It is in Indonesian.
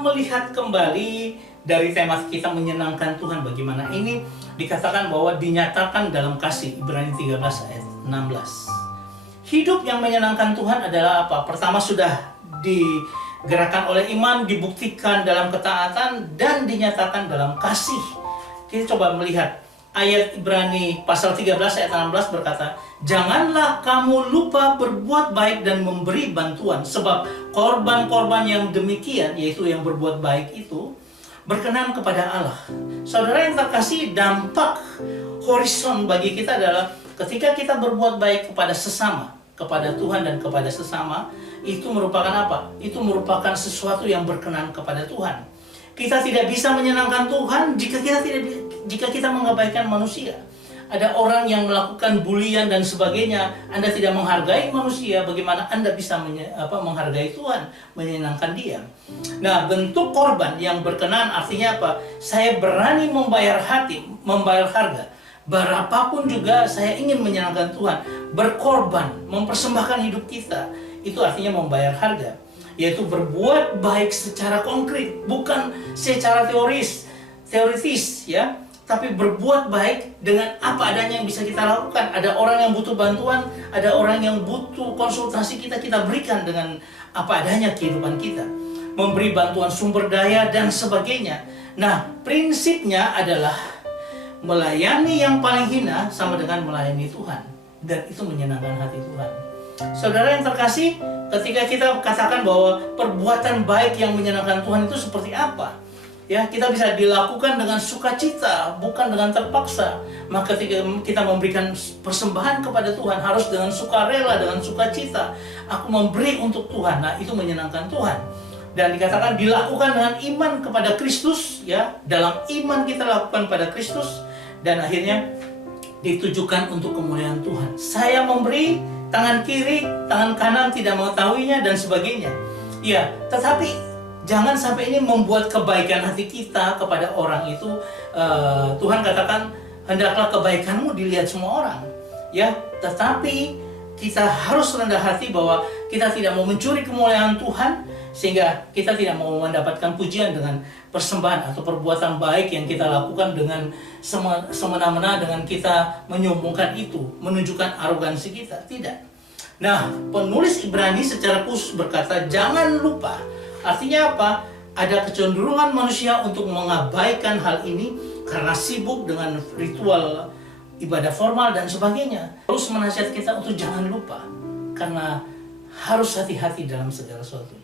melihat kembali dari tema kita menyenangkan Tuhan, bagaimana ini dikatakan bahwa dinyatakan dalam kasih, Ibrani 13 ayat 16. Hidup yang menyenangkan Tuhan adalah apa? Pertama, sudah digerakkan oleh iman, dibuktikan dalam ketaatan, dan dinyatakan dalam kasih. Kita coba melihat ayat Ibrani pasal 13 ayat 16 berkata, "Janganlah kamu lupa berbuat baik dan memberi bantuan, sebab korban-korban yang demikian," yaitu yang berbuat baik itu, "berkenan kepada Allah." Saudara yang terkasih, dampak horizon bagi kita adalah ketika kita berbuat baik kepada sesama, kepada Tuhan dan kepada sesama, itu merupakan apa? Itu merupakan sesuatu yang berkenan kepada Tuhan. Kita tidak bisa menyenangkan Tuhan jika kita mengabaikan manusia. Ada orang yang melakukan bulian dan sebagainya, Anda tidak menghargai manusia, bagaimana Anda bisa menghargai Tuhan, menyenangkan Dia? Nah, bentuk korban yang berkenan artinya apa? Saya berani membayar harga. Berapapun juga saya ingin menyenangkan Tuhan, berkorban, mempersembahkan hidup kita. Itu artinya membayar harga, yaitu berbuat baik secara konkret, bukan secara teoritis ya, tapi berbuat baik dengan apa adanya yang bisa kita lakukan. Ada orang yang butuh bantuan, ada orang yang butuh konsultasi kita berikan dengan apa adanya kehidupan kita. Memberi bantuan sumber daya dan sebagainya. Nah, prinsipnya adalah melayani yang paling hina sama dengan melayani Tuhan. Dan itu menyenangkan hati Tuhan. Saudara yang terkasih, ketika kita katakan bahwa perbuatan baik yang menyenangkan Tuhan itu seperti apa? Ya, kita bisa dilakukan dengan sukacita, bukan dengan terpaksa. Maka ketika kita memberikan persembahan kepada Tuhan, harus dengan sukarela, dengan sukacita. Aku memberi untuk Tuhan. Nah, itu menyenangkan Tuhan. Dan dikatakan dilakukan dengan iman kepada Kristus, ya. Dalam iman kita lakukan pada Kristus, dan akhirnya ditujukan untuk kemuliaan Tuhan. Saya memberi, tangan kiri, tangan kanan tidak mengetahuinya, dan sebagainya. Ya, tetapi jangan sampai ini membuat kebaikan hati kita kepada orang itu. Tuhan katakan, hendaklah kebaikanmu dilihat semua orang. Ya, tetapi kita harus rendah hati bahwa kita tidak mau mencuri kemuliaan Tuhan, sehingga kita tidak mau mendapatkan pujian dengan persembahan atau perbuatan baik yang kita lakukan dengan semena-mena, dengan kita menyombongkan itu, menunjukkan arogansi kita. Tidak. Nah, penulis Ibrani secara khusus berkata, jangan lupa. Artinya apa? Ada kecenderungan manusia untuk mengabaikan hal ini karena sibuk dengan ritual ibadah formal dan sebagainya. Terus menasihat kita untuk jangan lupa, karena harus hati-hati dalam segala sesuatu.